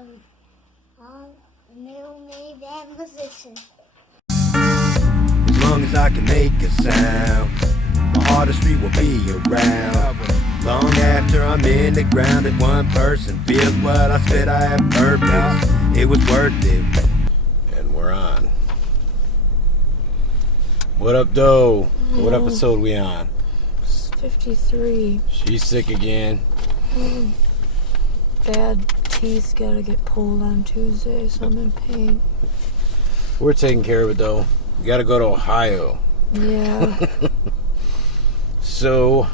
on new Minivan Musician. As long as I can make a sound, my artistry will be around. Long after I'm in the ground and one person feels what I spit, I have purpose. It was worth it. And we're on. What up, though? What episode we on? 53. She's sick again. Bad teeth gotta get pulled on Tuesday, so I'm in pain. We're taking care of it, though. We gotta go to Ohio. Yeah. So,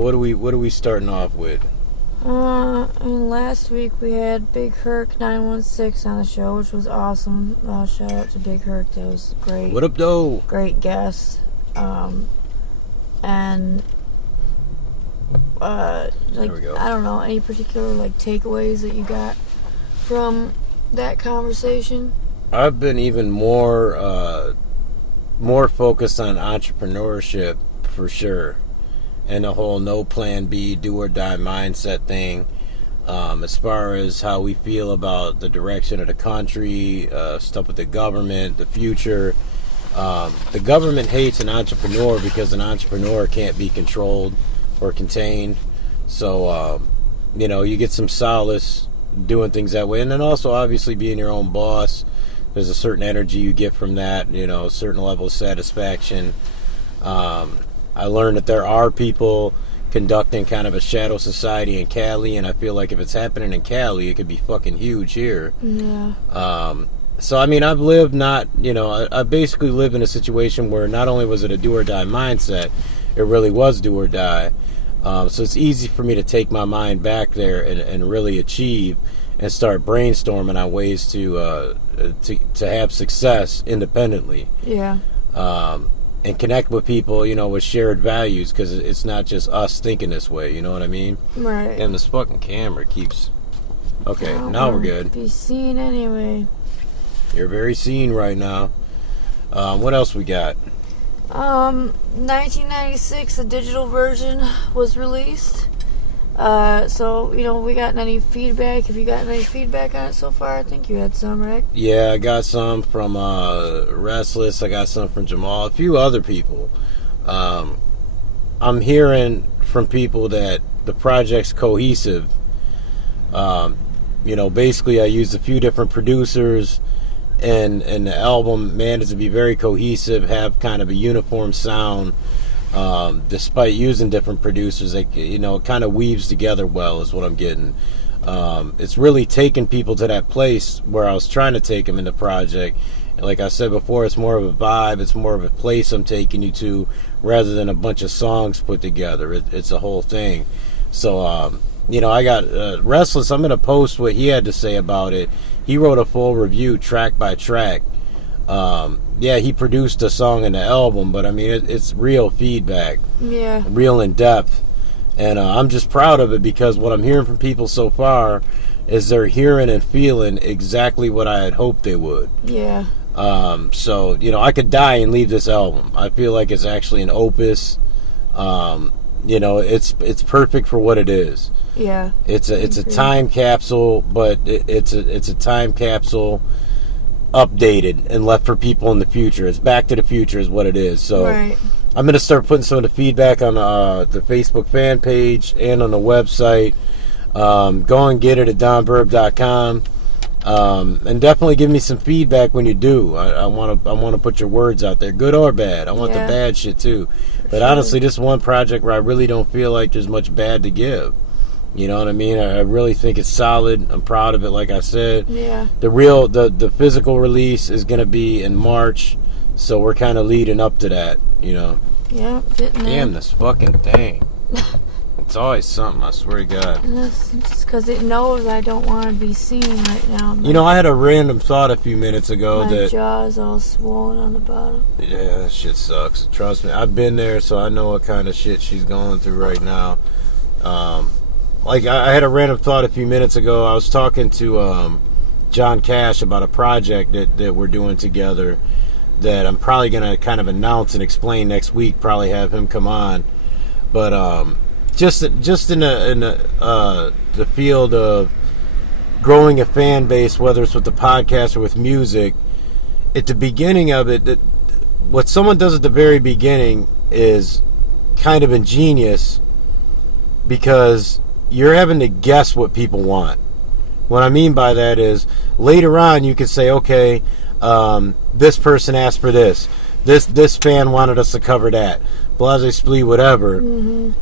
what are we starting off with? Last week we had Big Herc 916 on the show, which was awesome. Shout out to Big Herc, that was great. What up, though? Great guest. And there we go. I don't know, any particular takeaways that you got from that conversation? I've been even more focused on entrepreneurship for sure, and the whole no plan B, do or die mindset thing. As far as how we feel about the direction of the country, stuff with the government, the future. The government hates an entrepreneur because an entrepreneur can't be controlled or contained. So, you get some solace doing things that way. And then also, obviously, being your own boss, there's a certain energy you get from that, a certain level of satisfaction. I learned that there are people conducting kind of a shadow society in Cali, and I feel like if it's happening in Cali, it could be fucking huge here. Yeah. So, I've lived I basically lived in a situation where not only was it a do or die mindset, it really was do or die. So it's easy for me to take my mind back there and really achieve and start brainstorming on ways to have success independently. Yeah. And connect with people, with shared values, because it's not just us thinking this way, you know what I mean? Right. And this fucking camera keeps... Okay, now we're good. Be seen anyway. You're very seen right now. What else we got? 1996, the digital version was released. So, we gotten any feedback? Have you gotten any feedback on it so far? I think you had some, right? Yeah, I got some from Restless. I got some from Jamal. A few other people. I'm hearing from people that the project's cohesive. Basically I used a few different producers, and the album managed to be very cohesive, have kind of a uniform sound. Despite using different producers, it kind of weaves together well, is what I'm getting. It's really taken people to that place where I was trying to take them in the project. Like I said before, it's more of a vibe, it's more of a place I'm taking you to, rather than a bunch of songs put together. It's a whole thing. So, I got Restless. I'm going to post what he had to say about it. He wrote a full review, track by track. Yeah, he produced a song in the album, but it's real feedback. Yeah. Real in depth. And I'm just proud of it, because what I'm hearing from people so far is they're hearing and feeling exactly what I had hoped they would. Yeah. So, I could die and leave this album. I feel like it's actually an opus. It's perfect for what it is. Yeah. It's a time capsule, but it's a time capsule updated and left for people in the future. It's Back to the Future is what it is. So right. I'm going to start putting some of the feedback on the Facebook fan page and on the website. Go and get it at donverb.com. And definitely give me some feedback when you do. I want to put your words out there, good or bad. I want the bad shit too. But honestly, this is one project where I really don't feel like there's much bad to give. You know what I mean? I really think it's solid. I'm proud of it, like I said. Yeah. The physical release is going to be in March, so we're kind of leading up to that, Yeah, getting Damn, this fucking thing. It's always something, I swear to God. That's just because it knows I don't want to be seen right now. I had a random thought a few minutes ago my jaw's all swollen on the bottom. Yeah, that shit sucks. Trust me, I've been there, so I know what kind of shit she's going through right now. I had a random thought a few minutes ago. I was talking to John Cash about a project that we're doing together that I'm probably going to kind of announce and explain next week, probably have him come on. But just in the field of growing a fan base, whether it's with the podcast or with music, at the beginning of it, what someone does at the very beginning is kind of ingenious, because you're having to guess what people want. What I mean by that is, later on you could say, okay, this person asked for this. This fan wanted us to cover that. Blase splee, whatever.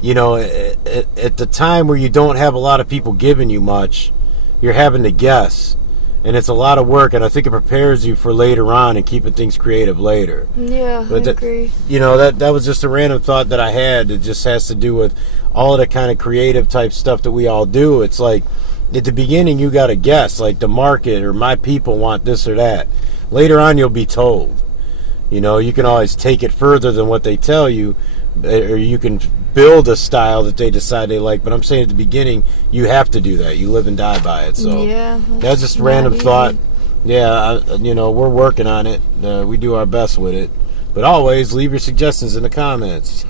You know, at the time where you don't have a lot of people giving you much, you're having to guess. And it's a lot of work, and I think it prepares you for later on and keeping things creative later. Yeah, but I agree. You know, that was just a random thought that I had. It just has to do with all of the kind of creative type stuff that we all do. It's like, at the beginning, you got to guess, like the market or my people want this or that. Later on, you'll be told. You know, you can always take it further than what they tell you, or you can build a style that they decide they like. But I'm saying at the beginning, you have to do that. You live and die by it. So yeah, that's just a random thought. Yeah, you know, we're working on it. We do our best with it. But always leave your suggestions in the comments.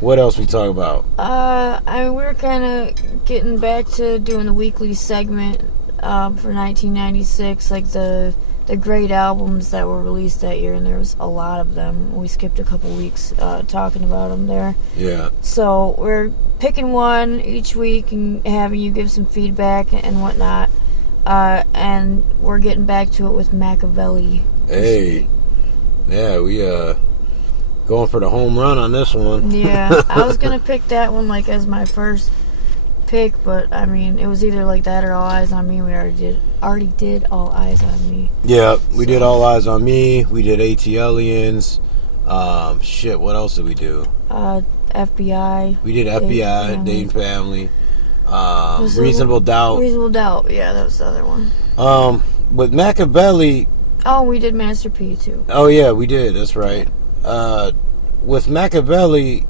What else we talk about? I mean, we're kind of getting back to doing the weekly segment for 1996, like the great albums that were released that year, and there was a lot of them. We skipped a couple weeks talking about them there. Yeah. So we're picking one each week and having you give some feedback and whatnot. And we're getting back to it with Makaveli. Hey. Yeah, we going for the home run on this one. Yeah, I was gonna pick that one like as my first pick, but I mean, it was either like that or All Eyes on Me. We already did All Eyes on Me. Yeah, we did All Eyes on Me. We did ATLians. Shit, what else did we do? FBI. We did FBI, Dane Family. Reasonable Doubt. Reasonable Doubt. Yeah, that was the other one. With Makaveli. Oh, we did Master P too. Oh yeah, we did. That's right. With Makaveli,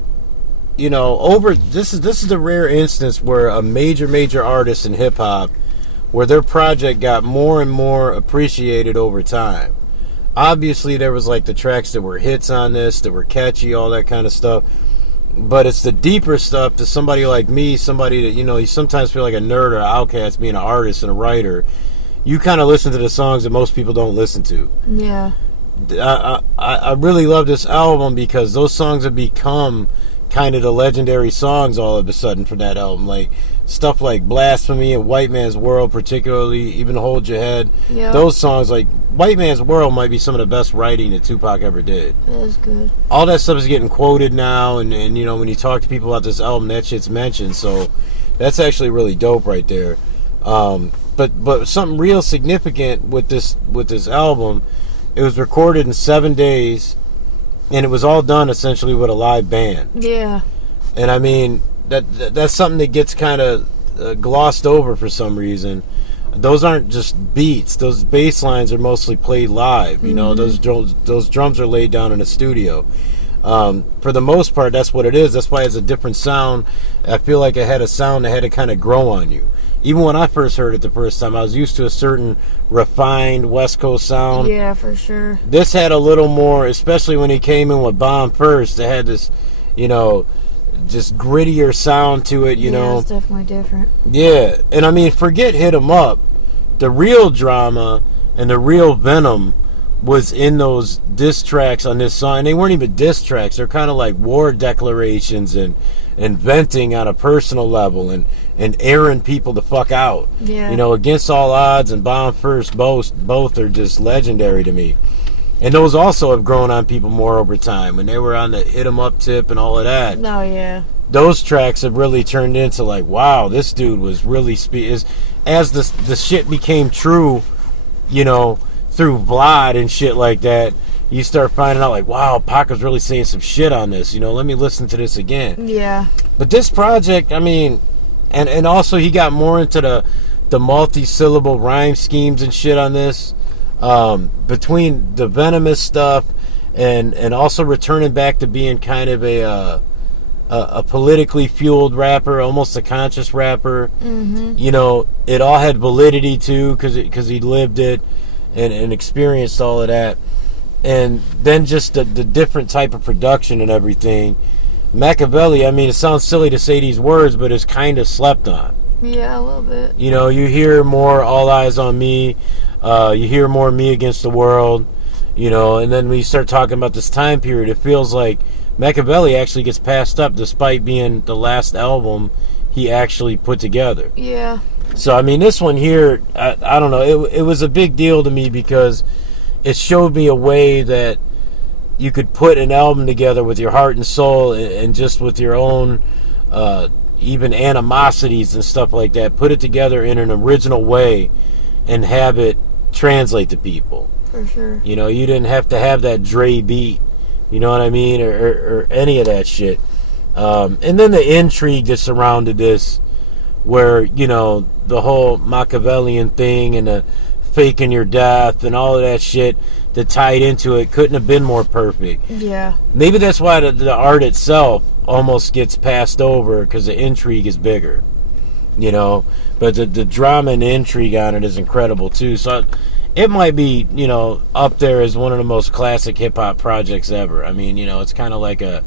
you know, this is the rare instance where a major artist in hip hop, where their project got more and more appreciated over time. Obviously, there was like the tracks that were hits on this, that were catchy, all that kind of stuff. But it's the deeper stuff to somebody like me, somebody that, you know, you sometimes feel like a nerd or an outcast being an artist and a writer. You kind of listen to the songs that most people don't listen to. Yeah. I really love this album because those songs have become kind of the legendary songs all of a sudden for that album. Like stuff like Blasphemy and White Man's World, particularly, even Hold Your Head. Yep. Those songs, like White Man's World, might be some of the best writing that Tupac ever did. That was good. All that stuff is getting quoted now, and you know, when you talk to people about this album, that shit's mentioned. So that's actually really dope right there. But something real significant with this album, it was recorded in 7 days, and it was all done essentially with a live band. Yeah. And I mean, that's something that gets kind of glossed over for some reason. Those aren't just beats; those bass lines are mostly played live. You know, those drums are laid down in a studio. For the most part, that's what it is. That's why it's a different sound. I feel like it had a sound that had to kind of grow on you. Even when I first heard it the first time, I was used to a certain refined West Coast sound. Yeah, for sure. This had a little more, especially when he came in with Bomb first. It had this, you know, just grittier sound to it, you know. It's definitely different. Yeah, and I mean, forget Hit 'Em Up. The real drama and the real venom was in those diss tracks on this song. And they weren't even diss tracks. They're kind of like war declarations and venting on a personal level and airing people the fuck out. Yeah. You know, Against All Odds and Bomb First, both are just legendary to me. And those also have grown on people more over time. When they were on the Hit 'Em Up tip and all of that. Oh, yeah. Those tracks have really turned into like, wow, this dude was really as the shit became true, you know, through Vlad and shit like that, you start finding out like, wow, Pac was really saying some shit on this, you know, let me listen to this again. Yeah. But this project, I mean, and also he got more into the multi-syllable rhyme schemes and shit on this, between the venomous stuff and also returning back to being kind of a politically fueled rapper, almost a conscious rapper. You know, it all had validity too, because he lived it and experienced all of that. And then just the different type of production and everything. Makaveli, I mean, it sounds silly to say these words, but it's kind of slept on. Yeah, a little bit. You know, you hear more All Eyes on Me. You hear more Me Against the World. You know, and then when you start talking about this time period, it feels like Makaveli actually gets passed up despite being the last album he actually put together. Yeah. So, I mean, this one here, I don't know. It was a big deal to me because it showed me a way that you could put an album together with your heart and soul and just with your own even animosities and stuff like that. Put it together in an original way and have it translate to people. For sure. You know, you didn't have to have that Dre beat. You know what I mean? Or any of that shit. And then the intrigue that surrounded this, where, you know, the whole Machiavellian thing and the faking your death and all of that shit that tied into it couldn't have been more perfect. Yeah. Maybe that's why the art itself almost gets passed over, because the intrigue is bigger. You know? But the drama and intrigue on it is incredible, too. So it might be, you know, up there as one of the most classic hip-hop projects ever. I mean, you know, it's kind of like a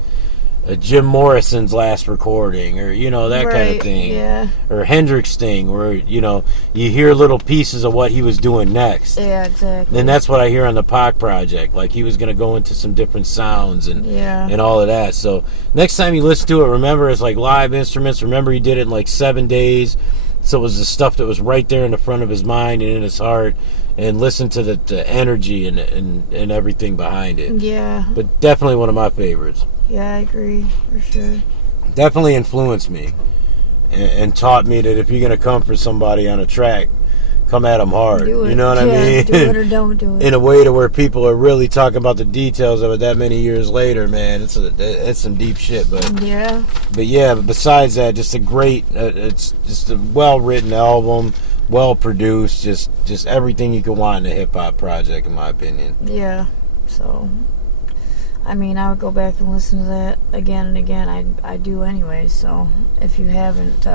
Jim Morrison's last recording, or, you know, that kind of thing. Yeah. Or Hendrix thing, where, you know, you hear little pieces of what he was doing next. Yeah, exactly. And that's what I hear on the Pac project. Like, he was going to go into some different sounds and all of that. So next time you listen to it, remember it's like live instruments. Remember he did it in like 7 days. So it was the stuff that was right there in the front of his mind and in his heart. And listen to the energy and everything behind it. Yeah. But definitely one of my favorites. Yeah, I agree, for sure. Definitely influenced me and taught me that if you're going to come for somebody on a track, come at them hard. Do it. You know what I mean? Do it or don't do it. In a way to where people are really talking about the details of it that many years later, man. It's some deep shit. But yeah. But besides that, just a great, it's just a well-written album, well-produced, just everything you could want in a hip-hop project, in my opinion. Yeah, so, I mean, I would go back and listen to that again and again. I do anyway, so if you haven't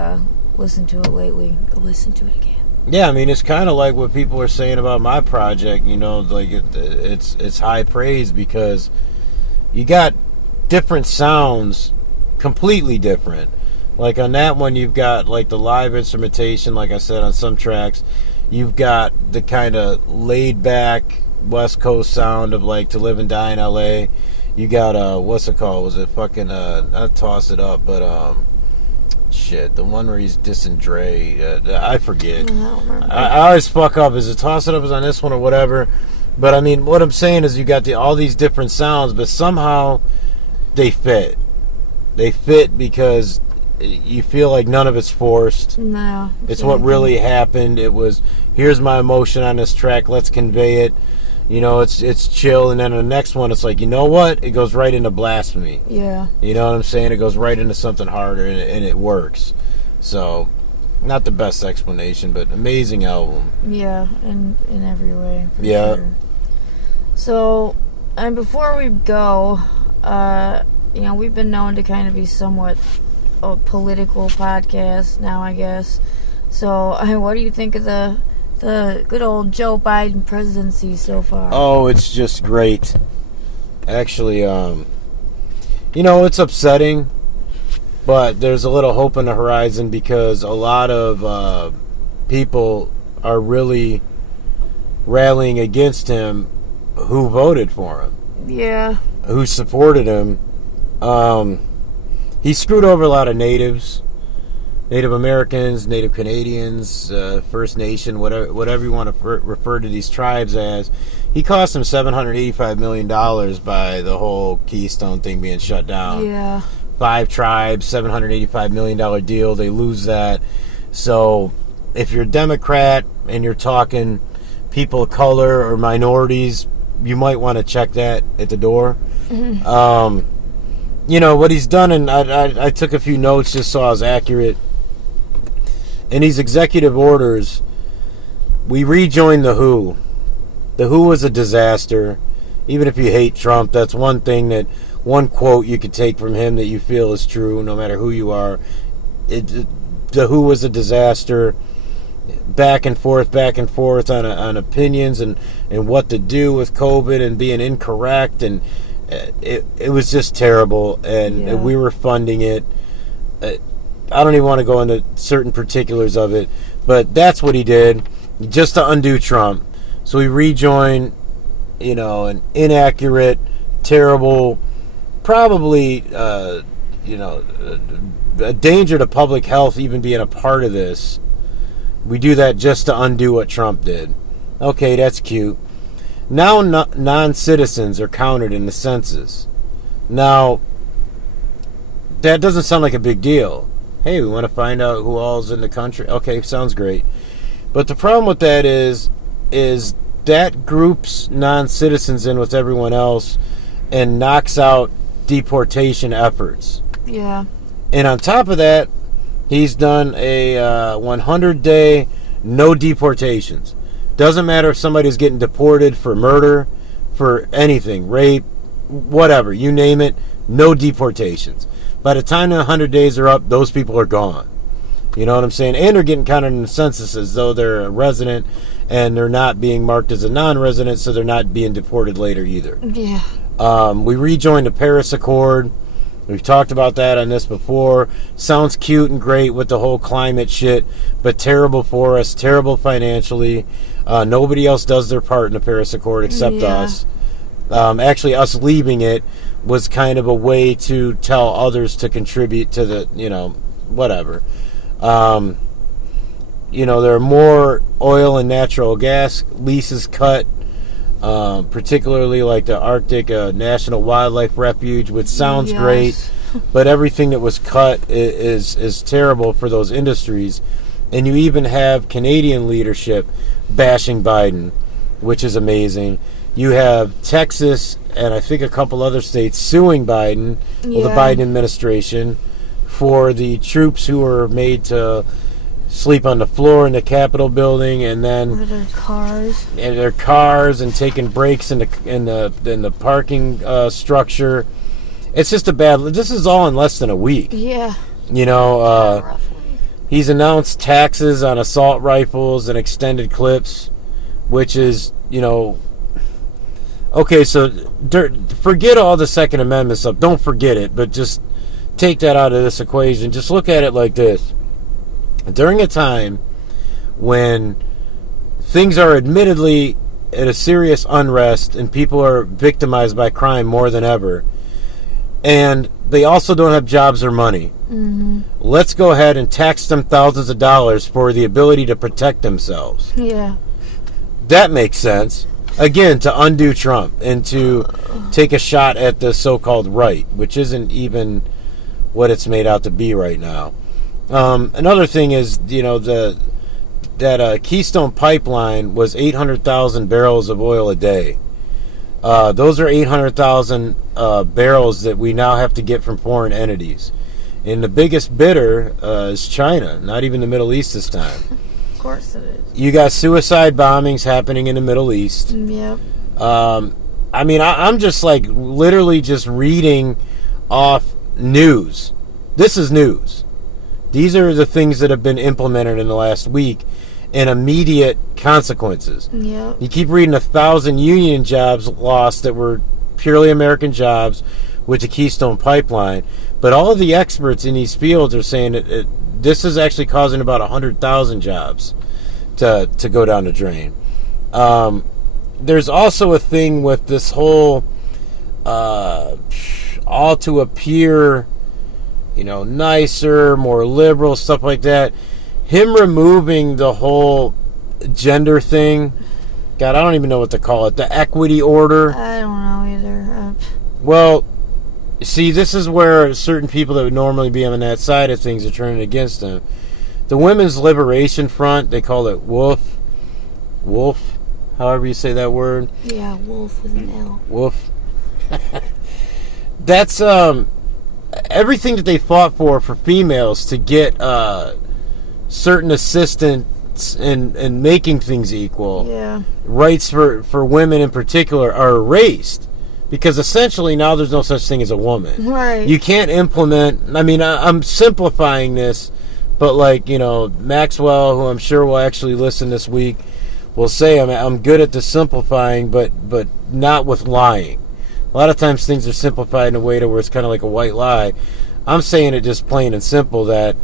listened to it lately, go listen to it again. Yeah, I mean, it's kind of like what people are saying about my project, you know, like it's high praise because you got different sounds, completely different. Like on that one, you've got like the live instrumentation, like I said, on some tracks. You've got the kind of laid back West Coast sound of like To Live and Die in LA. You got what's it called? Was it fucking not Toss It Up, but shit, the one where he's dissing Dre. I forget. I always fuck up. Is it Toss It Up is on this one or whatever? But I mean, what I'm saying is you got all these different sounds, but somehow they fit. They fit because you feel like none of it's forced. No. It's what really happened. It was, here's my emotion on this track, let's convey it. You know, it's chill, and then the next one, it's like, you know what? It goes right into blasphemy. Yeah. You know what I'm saying? It goes right into something harder, and it works. So, not the best explanation, but amazing album. Yeah, in every way. For yeah. Sure. So, and before we go, you know, we've been known to kind of be somewhat a political podcast now, I guess. So, what do you think of the good old Joe Biden presidency so far? Oh, it's just great. Actually, you know, it's upsetting, but there's a little hope on the horizon because a lot of people are really rallying against him who voted for him. Yeah. Who supported him. He screwed over a lot of natives. Native Americans, Native Canadians, First Nation, whatever you want to refer to these tribes as. He cost them $785 million by the whole Keystone thing being shut down. Yeah. 5 tribes, $785 million deal. They lose that. So if you're a Democrat and you're talking people of color or minorities, you might want to check that at the door. Mm-hmm. You know, what he's done, and I took a few notes just so I was accurate. In these executive orders, we rejoined the WHO. The WHO was a disaster. Even if you hate Trump, that's one thing that, one quote you could take from him that you feel is true, no matter who you are. The WHO was a disaster. Back and forth on opinions and what to do with COVID and being incorrect, and it was just terrible. And we were funding it. I don't even want to go into certain particulars of it, but that's what he did just to undo Trump. So he rejoined, an inaccurate, terrible, probably, a danger to public health even being a part of this. We do that just to undo what Trump did. Okay, that's cute. Now non-citizens are counted in the census. Now, that doesn't sound like a big deal. Hey, we want to find out who all's in the country. Okay, sounds great. But the problem with that is that groups non-citizens in with everyone else and knocks out deportation efforts. Yeah. And on top of that, he's done a 100-day no deportations. Doesn't matter if somebody's getting deported for murder, for anything, rape, whatever, you name it, no deportations. By the time the 100 days are up, those people are gone. You know what I'm saying? And they're getting counted in the census as though they're a resident, and they're not being marked as a non-resident, so they're not being deported later either. Yeah. We rejoined the Paris Accord. We've talked about that on this before. Sounds cute and great with the whole climate shit, but terrible for us, terrible financially. Nobody else does their part in the Paris Accord except us. Actually, us leaving it was kind of a way to tell others to contribute to the, whatever. There are more oil and natural gas leases cut, particularly like the Arctic National Wildlife Refuge, which sounds great, but everything that was cut is terrible for those industries. And you even have Canadian leadership bashing Biden, which is amazing. You have Texas and I think a couple other states suing Biden, the Biden administration, for the troops who were made to sleep on the floor in the Capitol building, and then or their cars, and taking breaks in the parking structure. It's just a bad. This is all in less than a week. Yeah. He's announced taxes on assault rifles and extended clips, which is, okay, so forget all the Second Amendment stuff. Don't forget it, but just take that out of this equation. Just look at it like this. During a time when things are admittedly at a serious unrest and people are victimized by crime more than ever, and they also don't have jobs or money, let's go ahead and tax them thousands of dollars for the ability to protect themselves. Yeah. That makes sense. Again, to undo Trump and to take a shot at the so-called right, which isn't even what it's made out to be right now. Another thing is, that Keystone Pipeline was 800,000 barrels of oil a day. Those are 800,000 barrels that we now have to get from foreign entities. And the biggest bidder is China, not even the Middle East this time. Of course it is. You got suicide bombings happening in the Middle East. Yep. I'm just like literally just reading off news. This is news. These are the things that have been implemented in the last week and immediate consequences. Yep. You keep reading 1,000 union jobs lost that were purely American jobs with the Keystone Pipeline. But all of the experts in these fields are saying that this is actually causing about 100,000 jobs to go down the drain. There's also a thing with this whole all to appear, nicer, more liberal, stuff like that. Him removing the whole gender thing, God, I don't even know what to call it. The equity order. I don't know either. Well, see, this is where certain people that would normally be on that side of things are turning against him. The Women's Liberation Front, they call it WOLF, however you say that word. Yeah, wolf with an L. Wolf. That's everything that they fought for females to get certain assistance in making things equal. Yeah. Rights for women in particular are erased. Because essentially now there's no such thing as a woman. Right. You can't implement. I'm simplifying this, but Maxwell, who I'm sure will actually listen this week, will say I'm good at the simplifying, but not with lying. A lot of times things are simplified in a way to where it's kind of like a white lie. I'm saying it just plain and simple that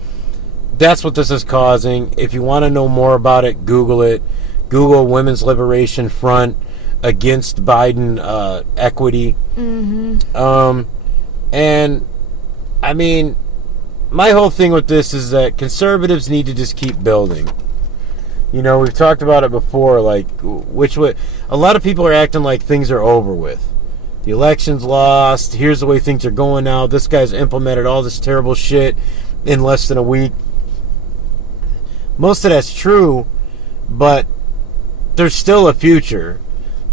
that's what this is causing. If you want to know more about it, Google it. Google Women's Liberation Front against Biden equity. Mm-hmm. And I mean, my whole thing with this is that conservatives need to just keep building. You know, we've talked about it before, like, which way, a lot of people are acting like things are over with. The election's lost. Here's the way things are going now. This guy's implemented all this terrible shit in less than a week. Most of that's true, but there's still a future.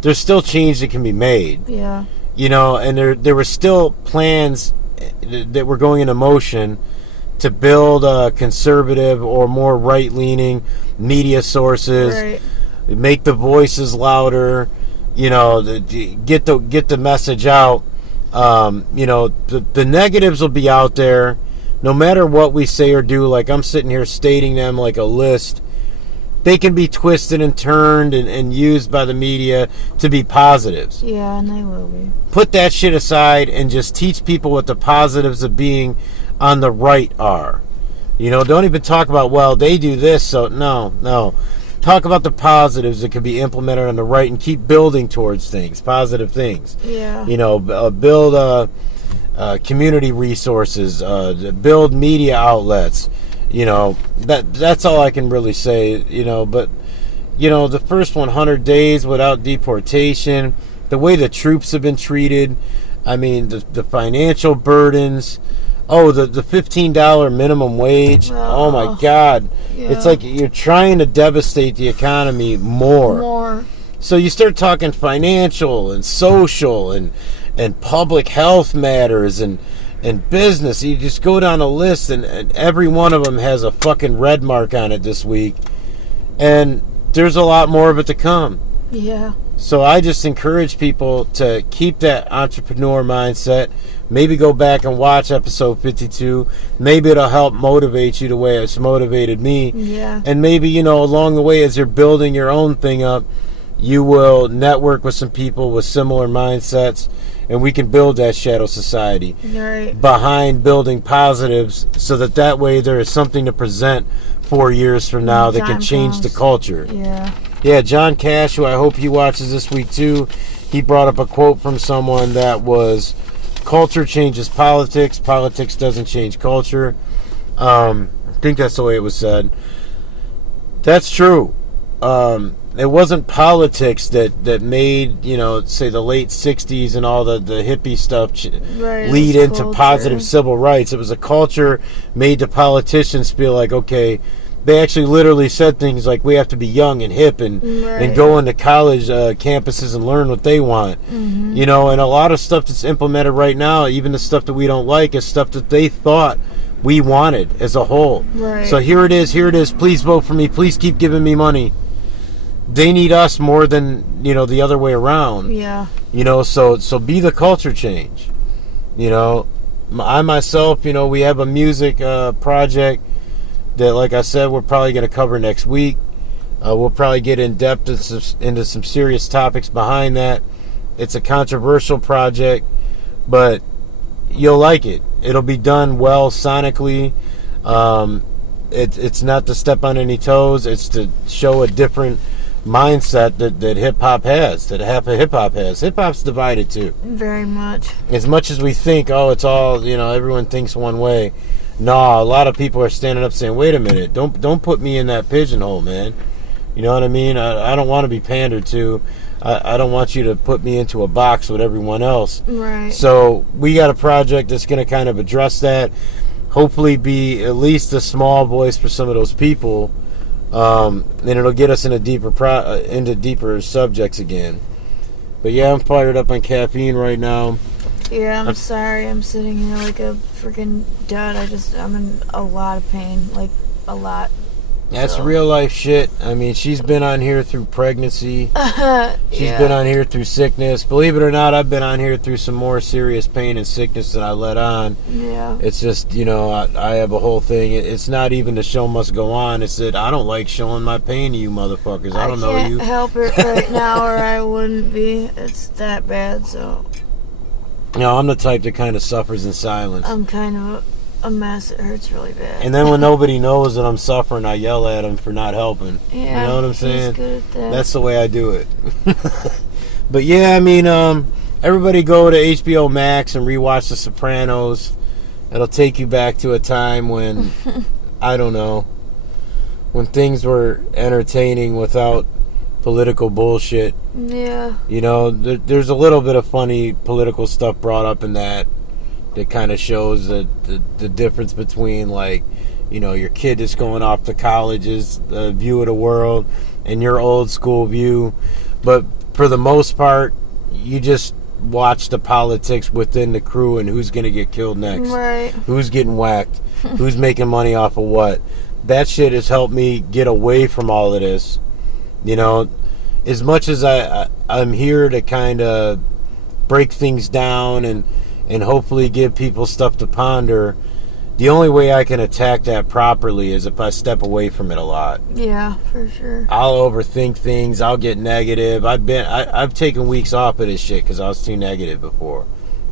There's still change that can be made. Yeah. You know, and there were still plans that were going into motion to build a conservative or more right-leaning media sources, right. Make the voices louder, you know, get the message out. You know, the negatives will be out there no matter what we say or do. Like, I'm sitting here stating them like a list. They can be twisted and turned and used by the media to be positives. Yeah, and they will be. Put that shit aside and just teach people what the positives of being on the right are. You know, don't even talk about, well, they do this, so no. Talk about the positives that can be implemented on the right and keep building towards things, positive things. Yeah. You know, build community resources, build media outlets. You know, that's all I can really say, you know, but, you know, the first 100 days without deportation, the way the troops have been treated, I mean, the financial burdens, the $15 minimum wage, oh my God. Yeah. It's like you're trying to devastate the economy more. So you start talking financial and social and public health matters and business. You just go down a list and every one of them has a fucking red mark on it this week. And there's a lot more of it to come. Yeah. So I just encourage people to keep that entrepreneur mindset. Maybe go back and watch episode 52. Maybe it'll help motivate you the way it's motivated me. Yeah. And maybe, you know, along the way as you're building your own thing up, you will network with some people with similar mindsets, and we can build that shadow society behind building positives so that way there is something to present 4 years from now that can change the culture. Yeah, John Cash, who I hope he watches this week too, he brought up a quote from someone that was, culture changes politics, politics doesn't change culture. I think that's the way it was said. That's true. It wasn't politics that made, you know, say the late 60s and all the hippie stuff lead into culture. Positive civil rights. It was a culture made the politicians feel like, okay, they actually literally said things like we have to be young and hip and go into college campuses and learn what they want. Mm-hmm. You know, and a lot of stuff that's implemented right now, even the stuff that we don't like, is stuff that they thought we wanted as a whole. So here it is, please vote for me, please keep giving me money. They need us more than, you know, the other way around. Yeah. You know, so be the culture change. You know, I myself, you know, we have a music project that, like I said, we're probably going to cover next week. We'll probably get in depth into some serious topics behind that. It's a controversial project, but you'll like it. It'll be done well sonically. It's not to step on any toes. It's to show a different mindset that hip-hop has, that half of hip-hop has. Hip-hop's divided too. Very much. As much as we think, it's all, you know, everyone thinks one way. No, a lot of people are standing up saying, wait a minute, don't put me in that pigeonhole, man. You know what I mean? I don't want to be pandered to. I don't want you to put me into a box with everyone else. Right. So we got a project that's going to kind of address that. Hopefully be at least a small voice for some of those people. And it'll get us into deeper subjects again. But yeah, I'm fired up on caffeine right now. Yeah, I'm sorry. I'm sitting here like a freaking dud. I'm in a lot of pain, like a lot. That's real life shit. I mean, she's been on here through pregnancy. She's been on here through sickness. Believe it or not, I've been on here through some more serious pain and sickness than I let on. Yeah. It's just, you know, I have a whole thing. It's not even the show must go on. It's that I don't like showing my pain to you motherfuckers. I don't know you. I can't help it right now or I wouldn't be. It's that bad, so. No, I'm the type that kind of suffers in silence. I'm kind of a mess. It hurts really bad. And then when nobody knows that I'm suffering, I yell at them for not helping. Yeah, you know what I'm he's saying? good at that. That's the way I do it. But yeah, I mean, everybody go to HBO Max and rewatch The Sopranos. It'll take you back to a time when, I don't know, when things were entertaining without political bullshit. Yeah. You know, there's a little bit of funny political stuff brought up in that kind of shows the difference between, like, you know, your kid is going off to college's view of the world and your old school view. But for the most part, you just watch the politics within the crew and who's going to get killed next. Right. Who's getting whacked. Who's making money off of what. That shit has helped me get away from all of this. You know, as much as I'm here to kind of break things down and hopefully give people stuff to ponder, the only way I can attack that properly is if I step away from it a lot. Yeah, for sure. I'll overthink things. I'll get negative. I've taken weeks off of this shit because I was too negative before.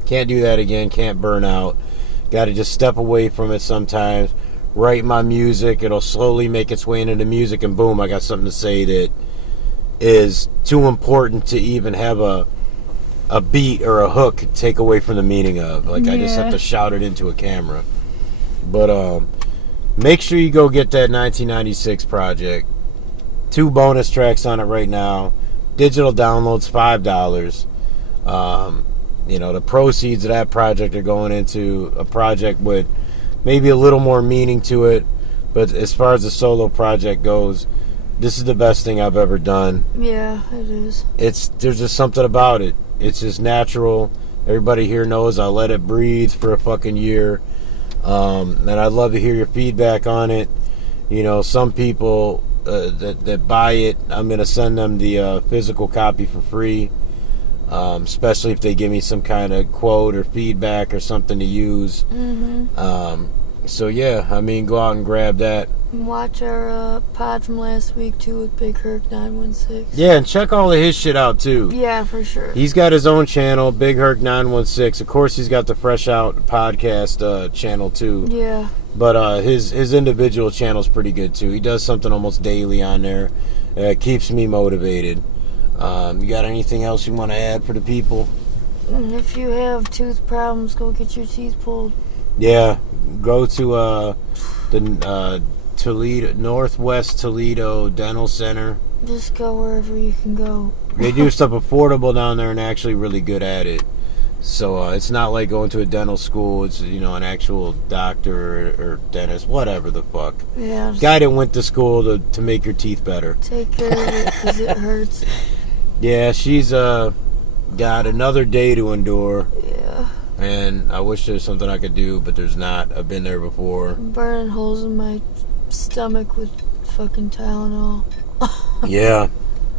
Can't do that again. Can't burn out. Got to just step away from it sometimes. Write my music. It'll slowly make its way into the music, and boom, I got something to say that is too important to even have a beat or a hook take away from the meaning of. Like, I just have to shout it into a camera. But make sure you go get that 1996 project. 2 bonus tracks on it right now. Digital downloads, $5. You know, the proceeds of that project are going into a project with maybe a little more meaning to it. But as far as the solo project goes, this is the best thing I've ever done. Yeah, it is. There's just something about it. It's just natural. Everybody here knows I let it breathe for a fucking year. And I'd love to hear your feedback on it. You know, some people that buy it, I'm going to send them the physical copy for free. Especially if they give me some kind of quote or feedback or something to use. Mm-hmm. So yeah, I mean, go out and grab that. Watch our pod from last week too with Big Herc 916. Yeah, and check all of his shit out too. Yeah, for sure. He's got his own channel, Big Herc 916. Of course, he's got the Fresh Out podcast channel too. Yeah. But his individual channel's pretty good too. He does something almost daily on there. It keeps me motivated. You got anything else you want to add for the people? If you have tooth problems, go get your teeth pulled. Yeah, go to the Toledo, Northwest Toledo Dental Center. Just go wherever you can go. They do stuff affordable down there and actually really good at it. So it's not like going to a dental school. It's, you know, an actual doctor or dentist, whatever the fuck. Yeah. Guy that went to school to make your teeth better. Take care of it because it hurts. Yeah, she's got another day to endure. Yeah. And I wish there was something I could do, but there's not. I've been there before. I'm burning holes in my stomach with fucking Tylenol. Yeah,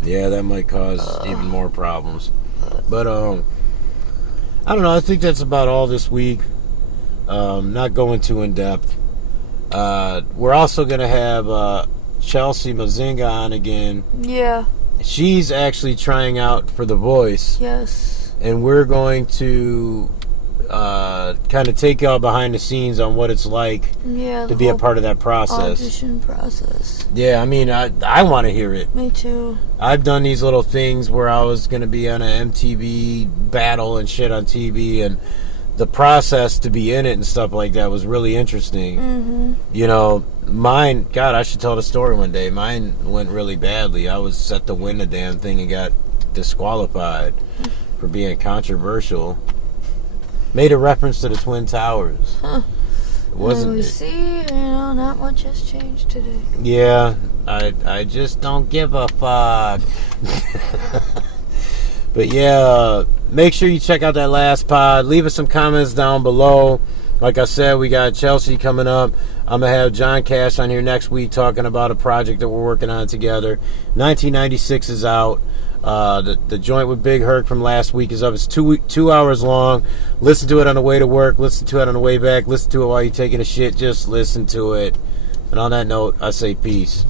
that might cause even more problems. But I don't know. I think that's about all this week. Not going too in depth. We're also gonna have Chelsea Mazinga on again. Yeah. She's actually trying out for The Voice. Yes. And we're going to kind of take y'all behind the scenes on what it's like to be a part of that process. Audition process. Yeah, I mean, I want to hear it. Me too. I've done these little things where I was going to be on an MTV battle and shit on TV, and the process to be in it and stuff like that was really interesting. Mm-hmm. You know, mine, God, I should tell the story one day. Mine went really badly. I was set to win the damn thing and got disqualified for being controversial. Made a reference to the Twin Towers. Huh. It wasn't. See, you know, not much has changed today. Yeah, I just don't give a fuck. But yeah, make sure you check out that last pod. Leave us some comments down below. Like I said, we got Chelsea coming up. I'm going to have John Cash on here next week talking about a project that we're working on together. 1996 is out. The joint with Big Herc from last week is up. It's 2 hours long. Listen to it on the way to work. Listen to it on the way back. Listen to it while you're taking a shit. Just listen to it. And on that note, I say peace.